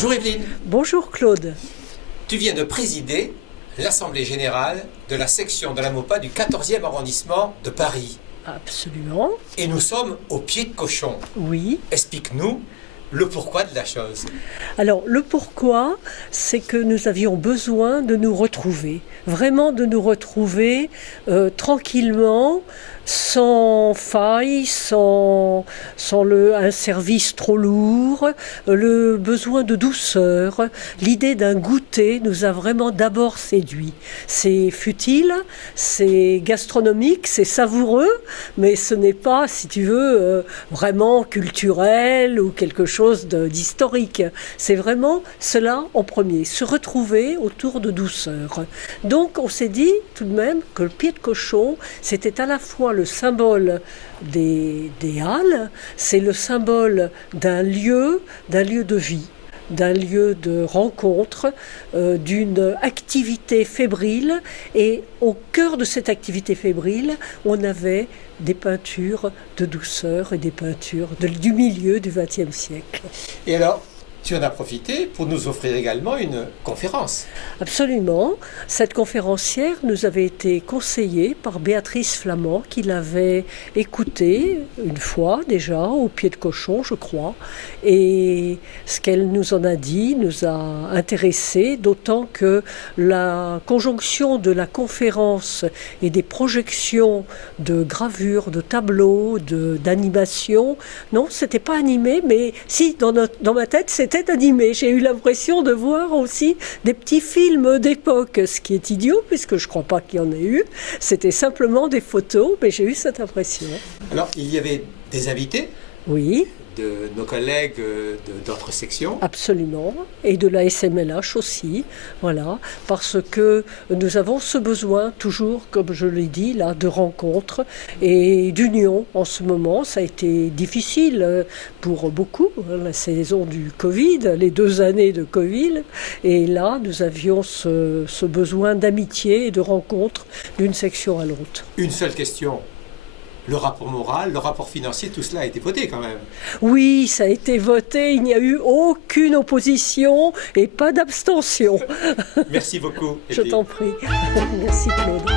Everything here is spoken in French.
Bonjour Evelyne. Bonjour Claude. Tu viens de présider l'Assemblée Générale de la section de la MOPA du 14e arrondissement de Paris. Absolument. Et nous sommes au pied de cochon. Oui. Explique-nous le pourquoi de la chose. Alors le pourquoi, c'est que nous avions besoin de nous retrouver. Vraiment de nous retrouver tranquillement, sans faille, sans un service trop lourd, le besoin de douceur. L'idée d'un goûter nous a vraiment d'abord séduit. C'est futile, c'est gastronomique, c'est savoureux, mais ce n'est pas, si tu veux, vraiment culturel ou quelque chose d'historique. C'est vraiment cela en premier, se retrouver autour de douceur. Donc on s'est dit tout de même que le pied de cochon, c'était à la fois le symbole des halles, c'est le symbole d'un lieu de vie, d'un lieu de rencontre, d'une activité fébrile. Et au cœur de cette activité fébrile, on avait des peintures de douceur et des peintures du milieu du XXe siècle. Et alors, tu en as profité pour nous offrir également une conférence. Absolument. Cette conférencière nous avait été conseillée par Béatrice Flamand, qui l'avait écoutée une fois déjà, au pied de cochon, je crois. Et ce qu'elle nous en a dit nous a intéressés, d'autant que la conjonction de la conférence et des projections de gravures, de tableaux, d'animation, non, c'était pas animé, mais si, dans ma tête, c'était animé. J'ai eu l'impression de voir aussi des petits films d'époque, ce qui est idiot, puisque je ne crois pas qu'il y en ait eu. C'était simplement des photos, mais j'ai eu cette impression. Alors, il y avait des invités ? Oui. De nos collègues d'autres sections. Absolument, et de la SMLH aussi, voilà, parce que nous avons ce besoin toujours, comme je l'ai dit, là, de rencontres et d'union en ce moment. Ça a été difficile pour beaucoup, la saison du Covid, les 2 années de Covid, et là, nous avions ce besoin d'amitié et de rencontre d'une section à l'autre. Une seule question. Le rapport moral, le rapport financier, tout cela a été voté quand même. Oui, ça a été voté, il n'y a eu aucune opposition et pas d'abstention. Merci beaucoup. Je t'en prie. Merci Claude.